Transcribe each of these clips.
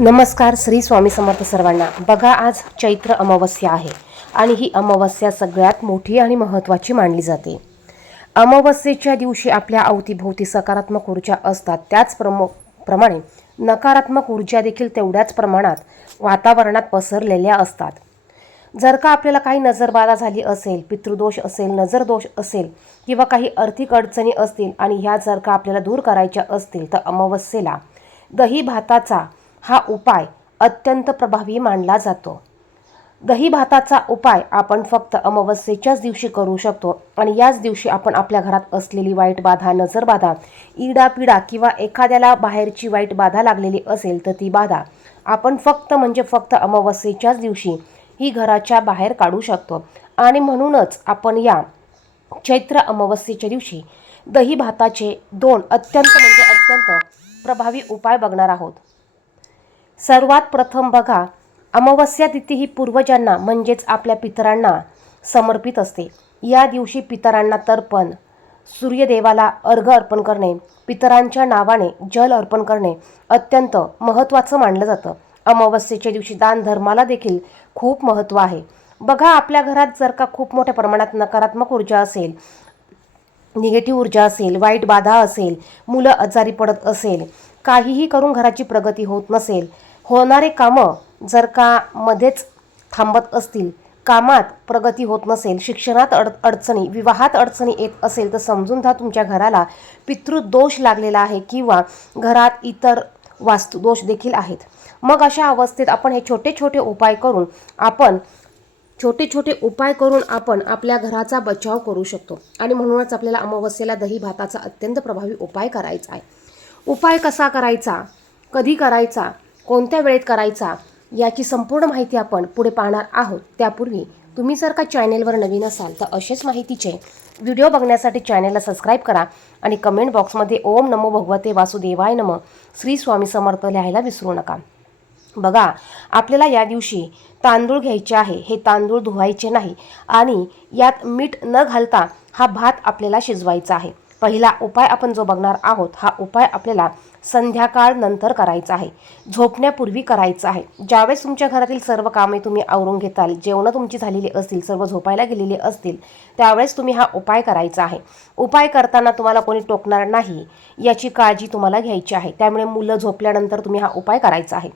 नमस्कार. श्री स्वामी समर्थ सर्वांना. बघा, आज चैत्र अमावस्या आहे आणि ही अमावस्या सगळ्यात मोठी आणि महत्त्वाची मानली जाते. अमावस्येच्या दिवशी आपल्या अवतीभोवती सकारात्मक ऊर्जा असतात, त्याचप्रमाणे नकारात्मक ऊर्जा देखील तेवढ्याच प्रमाणात वातावरणात पसरलेल्या असतात. जर का आपल्याला काही नजरबाधा झाली असेल, पितृदोष असेल, नजरदोष असेल किंवा काही आर्थिक अडचणी असतील आणि ह्या जर का आपल्याला दूर करायच्या असतील तर अमावस्येला दही भाताचा हा उपाय अत्यंत प्रभावी मानला जातो. दही भाताचा उपाय आपण फक्त अमावस्येच्याच दिवशी करू शकतो आणि याच दिवशी आपण आपल्या घरात असलेली वाईट बाधा, नजरबाधा, इडापिडा किंवा एखाद्याला बाहेरची वाईट बाधा लागलेली असेल तर ती बाधा आपण फक्त अमावस्येच्याच दिवशी ही घराच्या बाहेर काढू शकतो. आणि म्हणूनच आपण या चैत्र अमावस्येच्या दिवशी दही भाताचे दोन अत्यंत प्रभावी उपाय बघणार आहोत. सर्वात प्रथम बघा, अमावस्या तिथी ही पूर्वजांना म्हणजेच आपल्या पितरांना समर्पित असते. या दिवशी पितरांना तर्पण, सूर्यदेवाला अर्घ्य अर्पण करणे, पितरांच्या नावाने जल अर्पण करणे अत्यंत महत्त्वाचं मानलं जातं. अमावस्येच्या दिवशी दान धर्माला देखील खूप महत्त्व आहे. बघा, आपल्या घरात जर का खूप मोठ्या प्रमाणात नकारात्मक ऊर्जा असेल, निगेटिव्ह ऊर्जा असेल, वाईट बाधा असेल, मुलं आजारी पडत असेल, काहीही करून घराची प्रगती होत नसेल, होणारे कामं जर का मध्येच थांबत असतील, कामात प्रगती होत नसेल, शिक्षणात अडचणी, विवाहात अडचणी येत असेल तर समजून घ्या तुमच्या घराला पितृदोष लागलेला आहे किंवा घरात इतर वास्तुदोष देखील आहेत. मग अशा अवस्थेत आपण हे छोटे छोटे उपाय करून आपण आपल्या घराचा बचाव करू शकतो. आणि म्हणूनच आपल्याला अमावस्येला दही भाताचा अत्यंत प्रभावी उपाय करायचा आहे. उपाय कसा करायचा, कधी करायचा, कोणत्या वेळेत करायचा, याची संपूर्ण माहिती आपण पुढे पाहणार आहोत. त्यापूर्वी तुम्ही जर का चॅनेलवर नवीन असाल तर असेच माहितीचे व्हिडिओ बघण्यासाठी चॅनेलला सबस्क्राईब करा आणि कमेंट बॉक्समध्ये ओम नमो भगवते वासुदेवाय नमः, श्री स्वामी समर्थ लिहायला विसरू नका. बघा, आपल्याला या दिवशी तांदूळ घ्यायचे आहे. हे तांदूळ धुवायचे नाही आणि यात मीठ न घालता हा भात आपल्याला शिजवायचा आहे. पहिला उपाय आपण जो बघणार आहोत, हा उपाय आपल्याला संध्याकाळ नंतर करायचा आहे, झोपण्यापूर्वी करायचा आहे. ज्यावेळेस तुमच्या घरातील सर्व कामे तुम्ही आवरून घेताल, जेवणं तुमची झालेली असतील, सर्व झोपायला गेलेले असतील, त्यावेळेस तुम्ही हा उपाय करायचा आहे. उपाय करताना तुम्हाला कोणी टोकणार नाही याची काळजी तुम्हाला घ्यायची आहे. त्यामुळे मुलं झोपल्यानंतर तुम्ही हा उपाय करायचा आहे.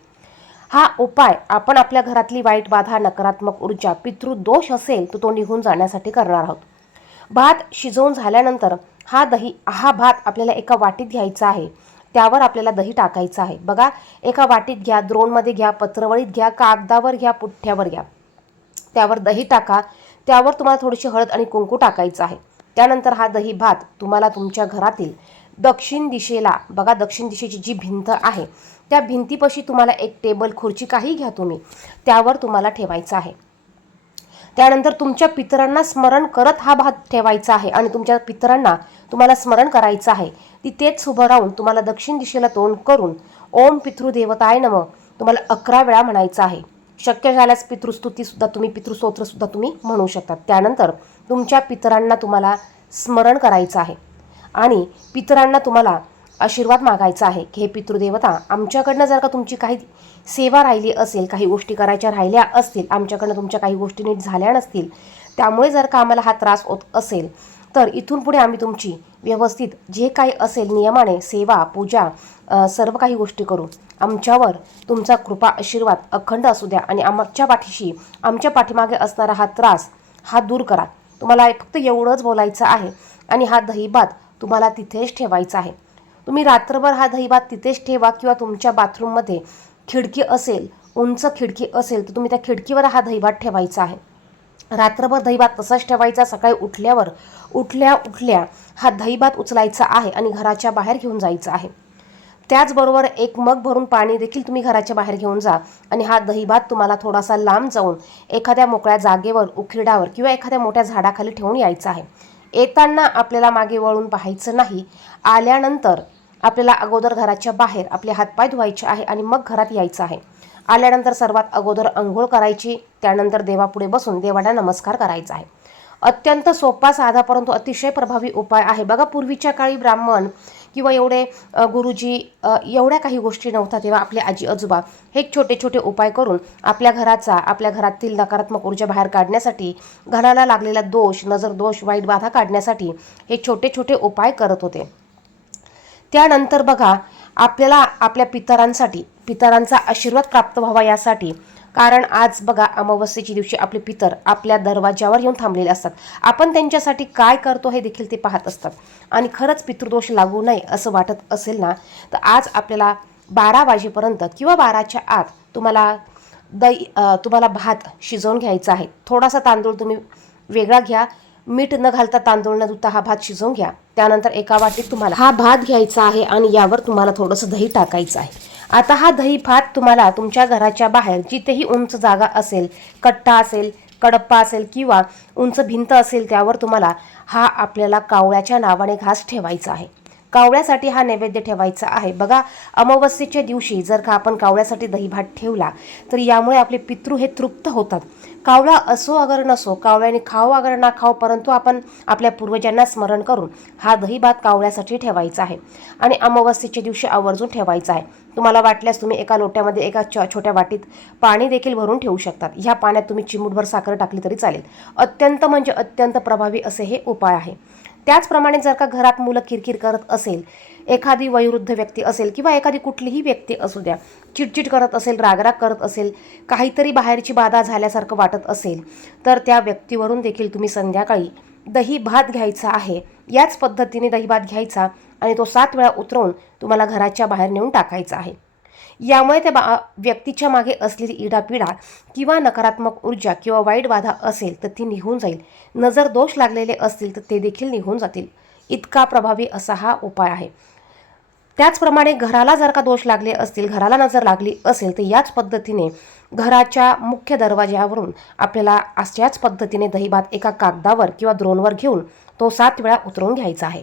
हा उपाय आपण आपल्या घरातली वाईट बाधा, नकारात्मक ऊर्जा, पितृदोष असेल तर तो निघून जाण्यासाठी करणार आहोत. भात शिजवून झाल्यानंतर हा भात आपल्याला एका वाटीत घ्यायचा आहे. त्यावर आपल्याला दही टाकायचं आहे. बघा, एका वाटीत घ्या, द्रोणमध्ये घ्या, पत्रवळीत घ्या, कागदावर घ्या, पुठ्ठ्यावर घ्या. त्यावर दही टाका. त्यावर तुम्हाला थोडीशी हळद आणि कुंकू टाकायचं आहे. त्यानंतर हा दही भात तुम्हाला तुमच्या घरातील दक्षिण दिशेला, बघा दक्षिण दिशेची जी भिंत आहे त्या भिंतीपाशी तुम्हाला एक टेबल, खुर्ची, काही घ्या तुम्ही, त्यावर तुम्हाला ठेवायचं आहे. त्यानंतर तुमच्या पितरांना स्मरण करत हा भात ठेवायचा आहे आणि तुमच्या पितरांना तुम्हाला स्मरण करायचं आहे. तिथेच उभं राहून तुम्हाला दक्षिण दिशेला तोंड करून ओम पितृदेवताय नमः तुम्हाला 11 वेळा म्हणायचं आहे. शक्य झाल्यास पितृस्तोत्रसुद्धा तुम्ही म्हणू शकता. त्यानंतर तुमच्या पितरांना तुम्हाला स्मरण करायचं आहे आणि पितरांना तुम्हाला आशीर्वाद मागायचा आहे की हे पितृदेवता, आमच्याकडनं जर का तुमची काही सेवा राहिली असेल, काही गोष्टी करायच्या राहिल्या असतील, आमच्याकडनं तुमच्या काही गोष्टी नीट झाल्या नसतील, त्यामुळे जर का आम्हाला हा त्रास होत असेल तर इथून पुढे आम्ही तुमची व्यवस्थित जे काही असेल नियमाने सेवा, पूजा, सर्व काही गोष्टी करू. आमच्यावर तुमचा कृपा आशीर्वाद अखंड असू द्या आणि आमच्या पाठीमागे असणारा हा त्रास हा दूर करा. तुम्हाला फक्त एवढंच बोलायचं आहे आणि हा दहीभात तुम्हाला तिथेच ठेवायचा आहे. तुम्ही रात्रभर हा दहीभात तिथेच ठेवा किंवा तुमच्या बाथरूममध्ये खिडकी असेल, उंच खिडकी असेल तर तुम्ही त्या खिडकीवर हा दहीभात ठेवायचा आहे. रात्रभर दहीभात तसाच ठेवायचा. सकाळी उठल्या हा दहीभात उचलायचा आहे आणि घराच्या बाहेर घेऊन जायचा आहे. त्याचबरोबर एक मग भरून पाणी देखील तुम्ही घराच्या बाहेर घेऊन जा आणि हा दहीभात तुम्हाला थोडासा लांब जाऊन एखाद्या मोकळ्या जागेवर, उखिडावर किंवा एखाद्या मोठ्या झाडाखाली ठेवून यायचं आहे. येताना आपल्याला मागे वळून पाहायचं नाही. आल्यानंतर आपल्याला अगोदर घराच्या बाहेर आपले हातपाय धुवायचे आहे आणि मग घरात यायचं आहे. आल्यानंतर सर्वात अगोदर अंघोळ करायची. त्यानंतर देवापुढे बसून देवाला नमस्कार करायचा आहे. अत्यंत सोपा, साधा परंतु अतिशय प्रभावी उपाय आहे. बघा, पूर्वीच्या काळी ब्राह्मण किंवा एवढे गुरुजी एवढ्या काही गोष्टी नव्हत्या, तेव्हा आपले आजी आजोबा हे छोटे छोटे उपाय करून आपल्या घरातील नकारात्मक ऊर्जा बाहेर काढण्यासाठी, घराला लागलेला दोष, नजर दोष, वाईट बाधा काढण्यासाठी हे छोटे छोटे उपाय करत होते. त्यानंतर बघा, आपल्याला आपल्या पितरांचा आशीर्वाद प्राप्त व्हावा यासाठी, कारण आज बघा अमावस्येच्या दिवशी आपले पितर आपल्या दरवाजावर येऊन थांबलेले असतात. आपण त्यांच्यासाठी काय करतो हे देखील ते पाहत असतात. आणि खरंच पितृदोष लागू नये असं वाटत असेल ना, तर आज आपल्याला 12 वाजेपर्यंत किंवा 12च्या आत तुम्हाला भात शिजवून घ्यायचा आहे. थोडासा तांदूळ तुम्ही वेगळा घ्या, मीठ न घालता, तांदूळ न धुता हा भात शिजवून घ्या. त्यानंतर एका वाटीत तुम्हाला हा भात घ्यायचा आहे आणि यावर तुम्हाला थोडंसं दही टाकायचं आहे. आता हा दही भात तुम्हाला तुमच्या घराच्या बाहेर जिथेही उंच जागा असेल, कट्टा असेल, कडप्पा असेल किंवा उंच भिंत असेल, त्यावर तुम्हाला हा आपल्याला कावळ्याच्या नावाने घास ठेवायचा आहे. कावळ्यासाठी हा नैवेद्य ठेवायचा आहे. बघा, अमावस्येच्या दिवशी जर का आपण कावळ्यासाठी दही भात ठेवला तर यामुळे आपले पितृ हे तृप्त होतात. कावळा असो अगर नसो, कावळ्याने खाओ अगर ना खाओ, परंतु आपण आपल्या पूर्वजांना स्मरण करून हा दही भात कावळ्यासाठी ठेवायचा आहे आणि अमावस्येच्या दिवशी आवर्जून ठेवायचा आहे. तुम्हाला वाटल्यास तुम्ही एका लोट्यामध्ये एका छोट्या वाटीत पाणी देखील भरून ठेवू शकतात. ह्या पाण्यात तुम्ही चिमूटभर साखर टाकली तरी चालेल. अत्यंत म्हणजे अत्यंत प्रभावी असे हे उपाय आहे. त्याचप्रमाणे जर का घरात मुलं किरकिर करत असेल, एखादी वयोवृद्ध व्यक्ती असेल किंवा एखादी कुठलीही व्यक्ती असू द्या, चिडचिड करत असेल, रागराग करत असेल, काहीतरी बाहेरची बाधा झाल्यासारखं वाटत असेल, तर त्या व्यक्तीवरून देखील तुम्ही संध्याकाळी दही भात घ्यायचा आहे. याच पद्धतीने दही भात घ्यायचा आणि तो 7 वेळा उतरवून तुम्हाला घराच्या बाहेर नेऊन टाकायचा आहे. यामुळे त्या व्यक्तीच्या मागे असलेली इडापिडा किंवा नकारात्मक ऊर्जा किंवा वाईट बाधा असेल तर ती निघून जाईल. नजर दोष लागलेले असतील तर ते देखील निघून जातील. इतका प्रभावी असा हा उपाय आहे. त्याचप्रमाणे घराला जर का दोष लागले असतील, घराला नजर लागली असेल, तर याच पद्धतीने घराच्या मुख्य दरवाज्यावरून आपल्याला अशाच पद्धतीने दही भात एका कागदावर किंवा द्रोणवर घेऊन तो 7 वेळा उतरवून घ्यायचा आहे.